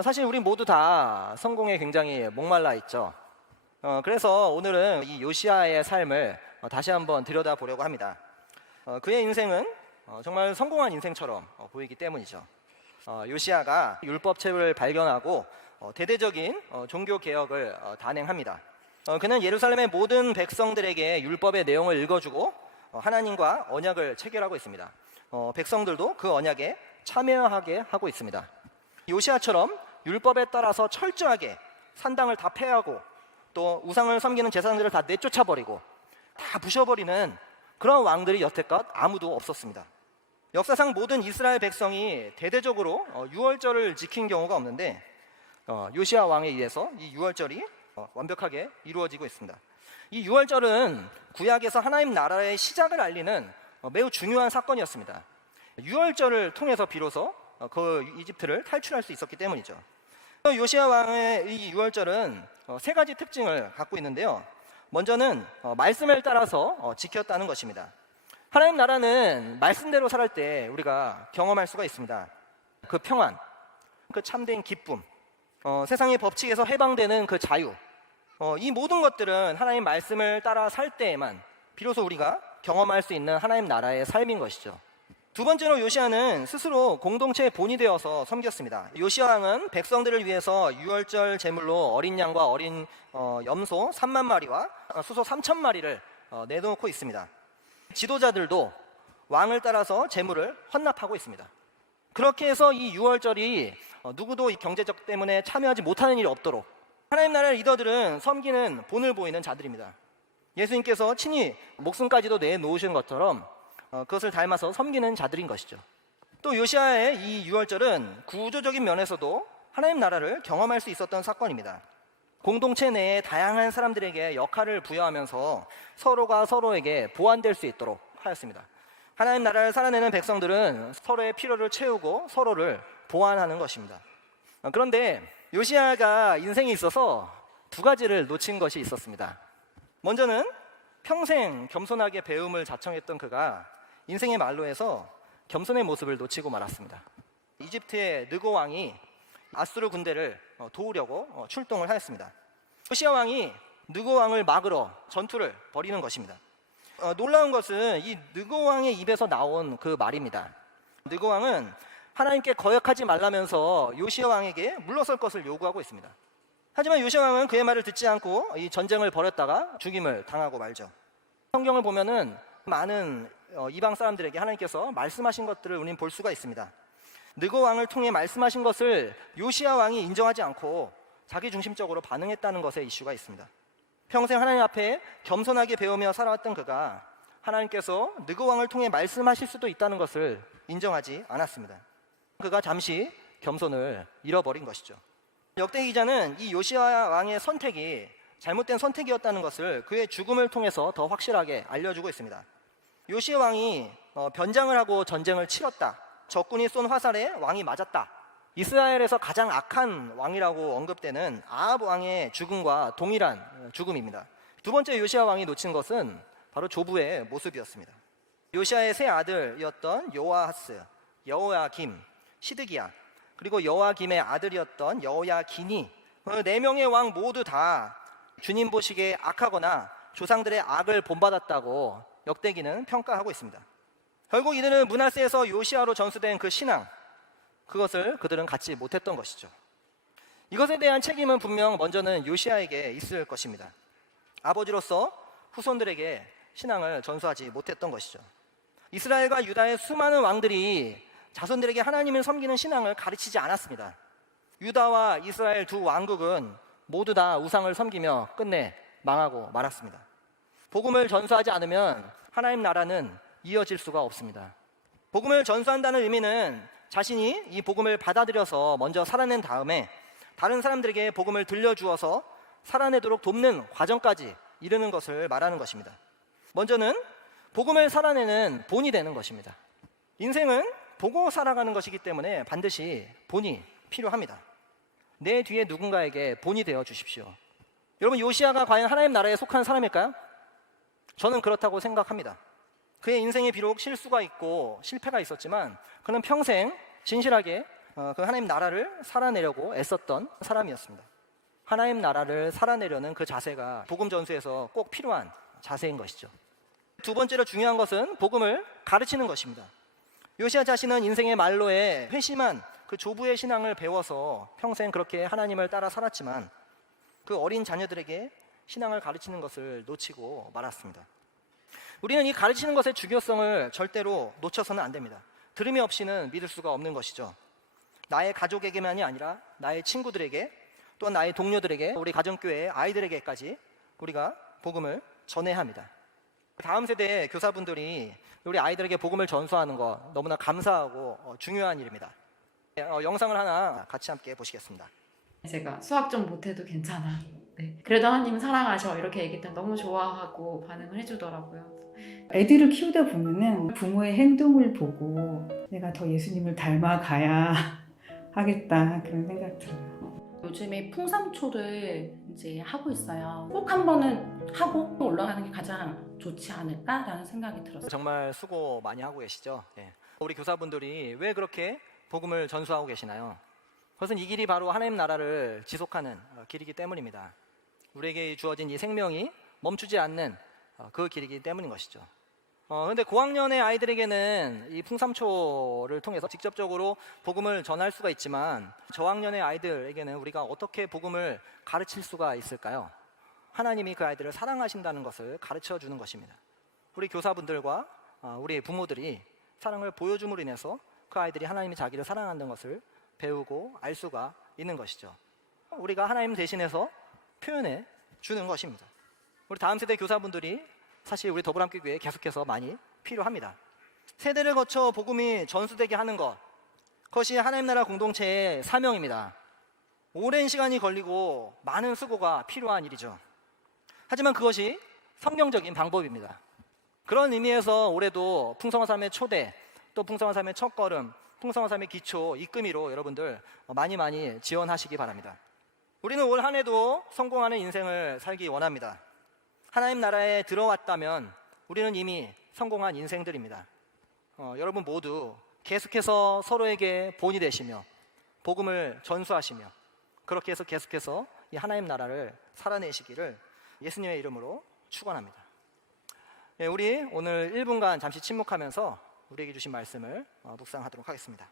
사실 우리 모두 다 성공에 굉장히 목말라 있죠. 그래서 오늘은 이 요시야의 삶을 다시 한번 들여다보려고 합니다. 그의 인생은 정말 성공한 인생처럼 보이기 때문이죠. 요시야가 율법책을 발견하고 대대적인 종교 개혁을 단행합니다. 그는 예루살렘의 모든 백성들에게 율법의 내용을 읽어주고 하나님과 언약을 체결하고 있습니다. 백성들도 그 언약에 참여하게 하고 있습니다. 요시야처럼 율법에 따라서 철저하게 산당을 다 폐하고 또 우상을 섬기는 제사장들을 다 내쫓아버리고 다 부셔버리는 그런 왕들이 여태껏 아무도 없었습니다. 역사상 모든 이스라엘 백성이 대대적으로 유월절을 지킨 경우가 없는데 요시야 왕에 의해서 이 유월절이 완벽하게 이루어지고 있습니다. 이 유월절은 구약에서 하나님 나라의 시작을 알리는 매우 중요한 사건이었습니다. 유월절을 통해서 비로소 그 이집트를 탈출할 수 있었기 때문이죠. 요시야 왕의 이 유월절은 세 가지 특징을 갖고 있는데요. 먼저는 말씀을 따라서 지켰다는 것입니다. 하나님 나라는 말씀대로 살할 때 우리가 경험할 수가 있습니다. 그 평안, 그 참된 기쁨, 세상의 법칙에서 해방되는 그 자유, 이 모든 것들은 하나님 말씀을 따라 살 때에만 비로소 우리가 경험할 수 있는 하나님 나라의 삶인 것이죠. 두 번째로 요시야는 스스로 공동체의 본이 되어서 섬겼습니다. 요시야 왕은 백성들을 위해서 유월절 제물로 어린 양과 어린 염소 3만 마리와 수소 3천 마리를 내놓고 있습니다. 지도자들도 왕을 따라서 제물을 헌납하고 있습니다. 그렇게 해서 이 유월절이 누구도 이 경제적 때문에 참여하지 못하는 일이 없도록 하나님 나라의 리더들은 섬기는 본을 보이는 자들입니다. 예수님께서 친히 목숨까지도 내놓으신 것처럼 그것을 닮아서 섬기는 자들인 것이죠. 또 요시야의 이 유월절은 구조적인 면에서도 하나님 나라를 경험할 수 있었던 사건입니다. 공동체 내에 다양한 사람들에게 역할을 부여하면서 서로가 서로에게 보완될 수 있도록 하였습니다. 하나님 나라를 살아내는 백성들은 서로의 필요를 채우고 서로를 보완하는 것입니다. 그런데 요시야가 인생에 있어서 두 가지를 놓친 것이 있었습니다. 먼저는 평생 겸손하게 배움을 자청했던 그가 인생의 말로에서 겸손의 모습을 놓치고 말았습니다. 이집트의 느고 왕이 아수르 군대를 도우려고 출동을 하였습니다. 요시야 왕이 느고 왕을 막으러 전투를 벌이는 것입니다. 놀라운 것은 이 느고 왕의 입에서 나온 그 말입니다. 느고 왕은 하나님께 거역하지 말라면서 요시야 왕에게 물러설 것을 요구하고 있습니다. 하지만 요시야 왕은 그의 말을 듣지 않고 이 전쟁을 벌였다가 죽임을 당하고 말죠. 성경을 보면은 많은 이방 사람들에게 하나님께서 말씀하신 것들을 우리는 볼 수가 있습니다. 느고 왕을 통해 말씀하신 것을 요시야 왕이 인정하지 않고 자기 중심적으로 반응했다는 것에 이슈가 있습니다. 평생 하나님 앞에 겸손하게 배우며 살아왔던 그가 하나님께서 느고 왕을 통해 말씀하실 수도 있다는 것을 인정하지 않았습니다. 그가 잠시 겸손을 잃어버린 것이죠. 역대 기자는 이 요시야 왕의 선택이 잘못된 선택이었다는 것을 그의 죽음을 통해서 더 확실하게 알려주고 있습니다. 요시야 왕이 변장을 하고 전쟁을 치렀다. 적군이 쏜 화살에 왕이 맞았다. 이스라엘에서 가장 악한 왕이라고 언급되는 아합 왕의 죽음과 동일한 죽음입니다. 두 번째 요시야 왕이 놓친 것은 바로 조부의 모습이었습니다. 요시야의 세 아들이었던 요아하스, 여호야김, 시드기야, 그리고 여호야김의 아들이었던 여호야긴이 네 명의 왕 모두 다 주님 보시기에 악하거나 조상들의 악을 본받았다고 역대기는 평가하고 있습니다. 결국 이들은 므낫세에서 요시야로 전수된 그 신앙, 그것을 그들은 갖지 못했던 것이죠. 이것에 대한 책임은 분명 먼저는 요시야에게 있을 것입니다. 아버지로서 후손들에게 신앙을 전수하지 못했던 것이죠. 이스라엘과 유다의 수많은 왕들이 자손들에게 하나님을 섬기는 신앙을 가르치지 않았습니다. 유다와 이스라엘 두 왕국은 모두 다 우상을 섬기며 끝내 망하고 말았습니다. 복음을 전수하지 않으면 하나님 나라는 이어질 수가 없습니다. 복음을 전수한다는 의미는 자신이 이 복음을 받아들여서 먼저 살아낸 다음에 다른 사람들에게 복음을 들려주어서 살아내도록 돕는 과정까지 이르는 것을 말하는 것입니다. 먼저는 복음을 살아내는 본이 되는 것입니다. 인생은 보고 살아가는 것이기 때문에 반드시 본이 필요합니다. 내 뒤에 누군가에게 본이 되어 주십시오. 여러분, 요시야가 과연 하나님 나라에 속한 사람일까요? 저는 그렇다고 생각합니다. 그의 인생에 비록 실수가 있고 실패가 있었지만 그는 평생 진실하게 그 하나님 나라를 살아내려고 애썼던 사람이었습니다. 하나님 나라를 살아내려는 그 자세가 복음 전수에서 꼭 필요한 자세인 것이죠. 두 번째로 중요한 것은 복음을 가르치는 것입니다. 요시야 자신은 인생의 말로에 회심한 그 조부의 신앙을 배워서 평생 그렇게 하나님을 따라 살았지만 그 어린 자녀들에게 신앙을 가르치는 것을 놓치고 말았습니다. 우리는 이 가르치는 것의 중요성을 절대로 놓쳐서는 안 됩니다. 들음이 없이는 믿을 수가 없는 것이죠. 나의 가족에게만이 아니라 나의 친구들에게, 또한 나의 동료들에게, 우리 가정교회의 아이들에게까지 우리가 복음을 전해야 합니다. 다음 세대의 교사분들이 우리 아이들에게 복음을 전수하는 것 너무나 감사하고 중요한 일입니다. 영상을 하나 같이 함께 보시겠습니다. 제가 수학 좀 못해도 괜찮아. 네. 그래도 하나님 사랑하셔. 이렇게 얘기했더니 너무 좋아하고 반응을 해주더라고요. 애들을 키우다 보면은 부모의 행동을 보고 내가 더 예수님을 닮아가야 하겠다 그런 생각 들어요. 요즘에 풍삼초를 이제 하고 있어요. 꼭 한 번은 하고 올라가는 게 가장 좋지 않을까라는 생각이 들었어요. 정말 수고 많이 하고 계시죠? 예. 우리 교사분들이 왜 그렇게 복음을 전수하고 계시나요? 그것은 이 길이 바로 하나님 나라를 지속하는 길이기 때문입니다. 우리에게 주어진 이 생명이 멈추지 않는 그 길이기 때문인 것이죠. 그런데 고학년의 아이들에게는 이 풍삼초를 통해서 직접적으로 복음을 전할 수가 있지만 저학년의 아이들에게는 우리가 어떻게 복음을 가르칠 수가 있을까요? 하나님이 그 아이들을 사랑하신다는 것을 가르쳐 주는 것입니다. 우리 교사분들과 우리 부모들이 사랑을 보여줌으로 인해서 그 아이들이 하나님이 자기를 사랑한다는 것을 배우고 알 수가 있는 것이죠. 우리가 하나님 대신해서 표현해 주는 것입니다. 우리 다음 세대 교사분들이 사실 우리 더불함교회에 계속해서 많이 필요합니다. 세대를 거쳐 복음이 전수되게 하는 것, 그것이 하나님 나라 공동체의 사명입니다. 오랜 시간이 걸리고 많은 수고가 필요한 일이죠. 하지만 그것이 성경적인 방법입니다. 그런 의미에서 올해도 풍성한 삶의 초대, 또 풍성한 삶의 첫걸음, 풍성한 삶의 기초, 이끌미로 여러분들 많이 지원하시기 바랍니다. 우리는 올 한 해도 성공하는 인생을 살기 원합니다. 하나님 나라에 들어왔다면 우리는 이미 성공한 인생들입니다. 여러분 모두 계속해서 서로에게 본이 되시며 복음을 전수하시며 그렇게 해서 계속해서 이 하나님 나라를 살아내시기를 예수님의 이름으로 축원합니다. 우리 오늘 1분간 잠시 침묵하면서 우리에게 주신 말씀을 묵상하도록 하겠습니다.